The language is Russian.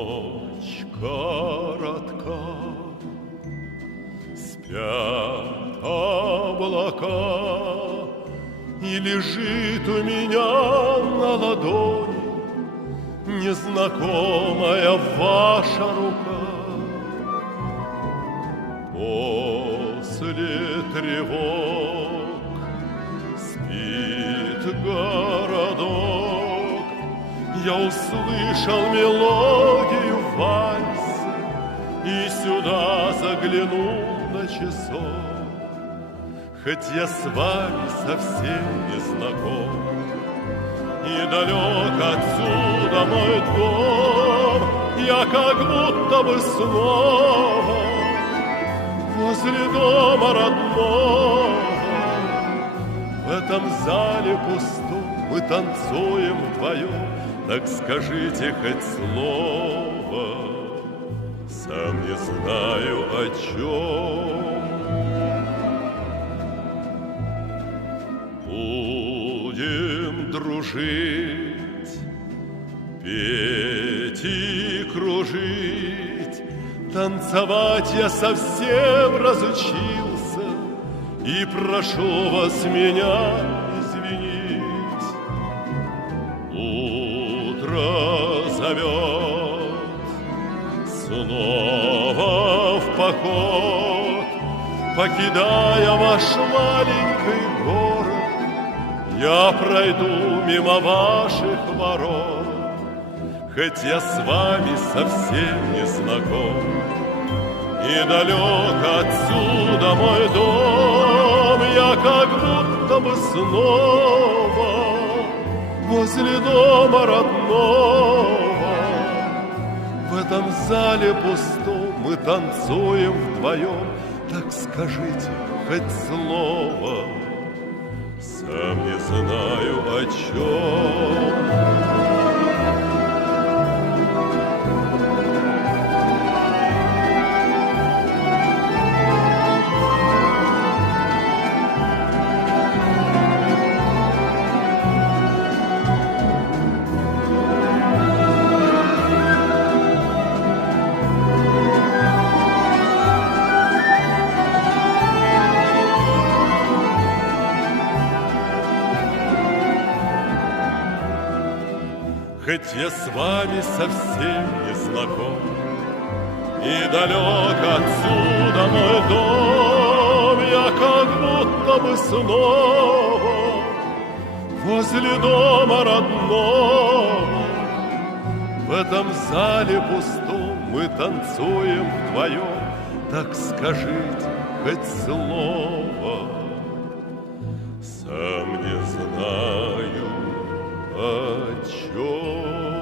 Ночь коротка, спят облака, и лежит у меня на ладони незнакомая ваша рука. После тревог спит городок, я услышал мелодию вальса и сюда заглянул на часок. Хоть я с вами совсем не знаком, и далек отсюда мой дом, я как будто бы снова возле дома родного. В этом зале пустом мы танцуем вдвоем, так скажите хоть слово, сам не знаю о чем. Будем дружить, петь и кружить, танцевать я совсем разучился, и прошу вас меня извинить. Утро зовет снова в поход, покидая ваш маленький город, я пройду мимо ваших ворот. Хоть я с вами совсем не знаком, и далек отсюда мой дом, я как будто бы снова возле дома родного. В этом зале пустом мы танцуем вдвоем, так скажите хоть слово, сам не знаю о чем. Хоть я с вами совсем не знаком, и далек отсюда мой дом, я как будто бы снова возле дома родного. В этом зале пустом мы танцуем вдвоем, так скажите хоть слово, сам не знаю о чем.